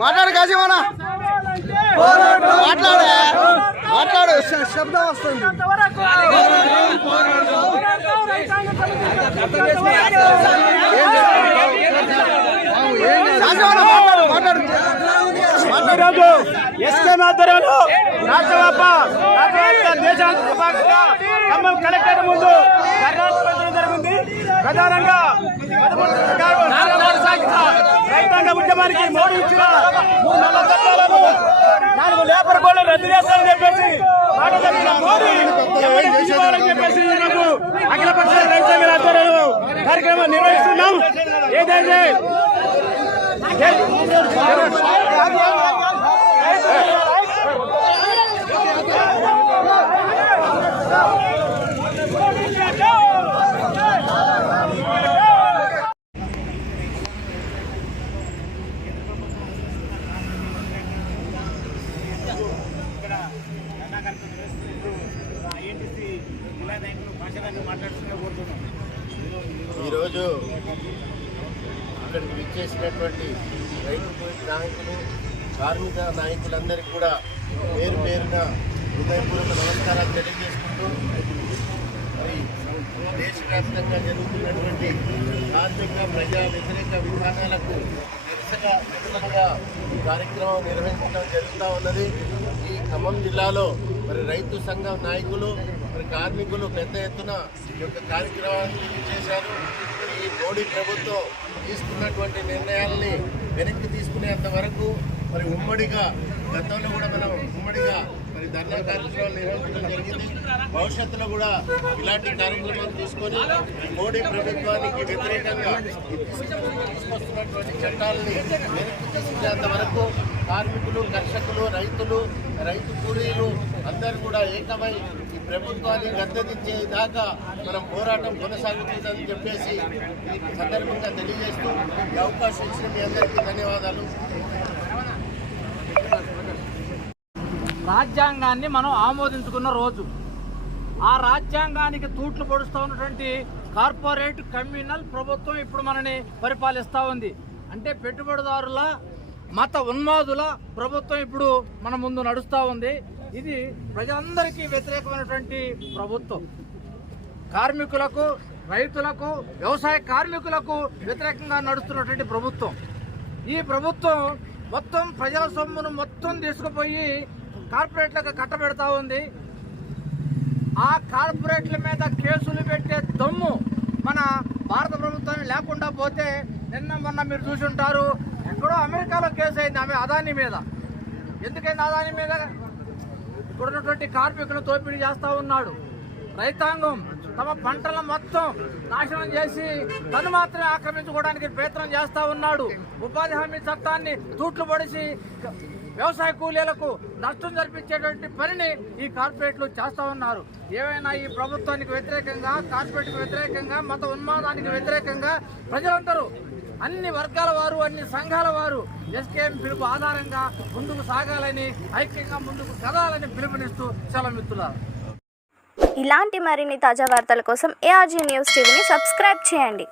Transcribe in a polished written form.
మాట్లాడు కాశీమన్నా, మాట్లాడు శబ్దం వస్తుంది. ఎస్కేం ఆధ్వర్యంలో రాష్ట్రవ్యాప్త దేశాంతర భాగంగా ఖమ్మం కలెక్టరేట్ ముందు ధర్నా జరిగింది. ప్రధానంగా రైతాంగ ఉద్యమానికి మోడీ ఇచ్చిన 3 నెలల చట్టాలను 4 లేబర్ కోడ్లను రద్దు చేస్తారని చెప్పేసి మాట చెప్పిన మోడీ తీసుకోవాలని చెప్పేసి ఈరోజు అఖిలపక్ష రైతాంగ ఆధ్వర్యంలో కార్యక్రమం నిర్వహిస్తున్నాం. ఏదైతే ఈరోజు ఇక్కడికి విచ్చేసినటువంటి రైతు నాయకులు, కార్మిక నాయకులందరికీ కూడా పేరు పేరున హృదయపూర్వక నమస్కారాలు తెలియజేసుకుంటూ, మరి దేశవ్యాప్తంగా జరుగుతున్నటువంటి కార్మిక ప్రజా వ్యతిరేక విధానాలకు నిరసనగా ఈ కార్యక్రమం నిర్వహించడం జరుగుతూ ఉన్నది. ఈ ఖమ్మం జిల్లాలో మరి రైతు సంఘం నాయకులు, మరి కార్మికులు పెద్ద ఎత్తున ఈ యొక్క కార్యక్రమాన్ని చేశారు. ఈ మోడీ ప్రభుత్వం తీసుకున్నటువంటి నిర్ణయాలని వెనక్కి తీసుకునేంత వరకు మరి ఉమ్మడిగా గతంలో కూడా మనం ఉమ్మడిగా మరి ధర్నా కార్యక్రమాలు నిర్వహించడం జరిగింది. భవిష్యత్తులో కూడా ఇలాంటి కార్యక్రమాలు తీసుకొని మోడీ ప్రభుత్వానికి వ్యతిరేకంగా తీసుకొస్తున్నటువంటి చట్టాలని వెనక్కి తీసుకునేంత వరకు కార్మికులు, కర్షకులు, రైతు కూలీలు అందరూ కూడా ఏకమై ఈ ప్రభుత్వాన్ని గద్దెదించేదాకా మనం పోరాటం కొనసాగుతుందని చెప్పేసి ఈ సందర్భంగా తెలియజేస్తూ ఈ అవకాశం ఇచ్చిన మీ అందరికీ ధన్యవాదాలు. రాజ్యాంగాన్ని మనం ఆమోదించుకున్న రోజు, ఆ రాజ్యాంగానికి తూట్లు పొడుస్తూ ఉన్నటువంటి కార్పొరేట్ కమ్యూనల్ ప్రభుత్వం ఇప్పుడు మనని పరిపాలిస్తూ ఉంది. అంటే పెట్టుబడిదారుల, మత ఉన్మాదుల ప్రభుత్వం ఇప్పుడు మన ముందు నడుస్తూ ఉంది. ఇది ప్రజలందరికీ వ్యతిరేకమైనటువంటి ప్రభుత్వం. కార్మికులకు, రైతులకు, వ్యవసాయ కార్మికులకు వ్యతిరేకంగా నడుస్తున్నటువంటి ప్రభుత్వం. ఈ ప్రభుత్వం మొత్తం ప్రజల సొమ్మును మొత్తం తీసుకుపోయి కార్పొరేట్లకు కట్టబెడతా ఉంది. ఆ కార్పొరేట్ల మీద కేసులు పెట్టే దమ్ము మన భారత ప్రభుత్వాన్ని లేకుండా పోతే, మొన్న మీరు చూసి ఉంటారు, ఎక్కడో అమెరికాలో కేసు అయింది ఆమె అదానీ మీద. ఎందుకైంది అదానీ మీద? ఇప్పుడున్నటువంటి కార్మికులను దోపిడీ చేస్తూ ఉన్నాడు. రైతాంగం తమ పంటలను మొత్తం నాశనం చేసి తను మాత్రమే ఆక్రమించుకోవడానికి ప్రయత్నం చేస్తూ ఉన్నాడు. ఉపాధి హామీ చట్టాన్ని తూట్లు పడిసి వ్యవసాయ కూలీలకు నష్టం జరిపించేటువంటి పనిని ఈ కార్పొరేట్లు చేస్తూ ఉన్నారు. ఏమైనా ఈ ప్రభుత్వానికి వ్యతిరేకంగా, కార్పొరేట్కి వ్యతిరేకంగా, మత ఉన్మాదానికి వ్యతిరేకంగా ప్రజలందరూ, అన్ని వర్గాల వారు, అన్ని సంఘాల వారు ఎస్కేఎం పిలుపు ఆధారంగా ముందుకు సాగాలని, ఐక్యంగా ముందుకు కదలాలని పిలుపునిస్తూ సెలవిస్తున్నారు. ఇలాంటి మరిన్ని తాజా వార్తల కోసం ARG న్యూస్ టీవీని సబ్స్క్రైబ్ చేయండి.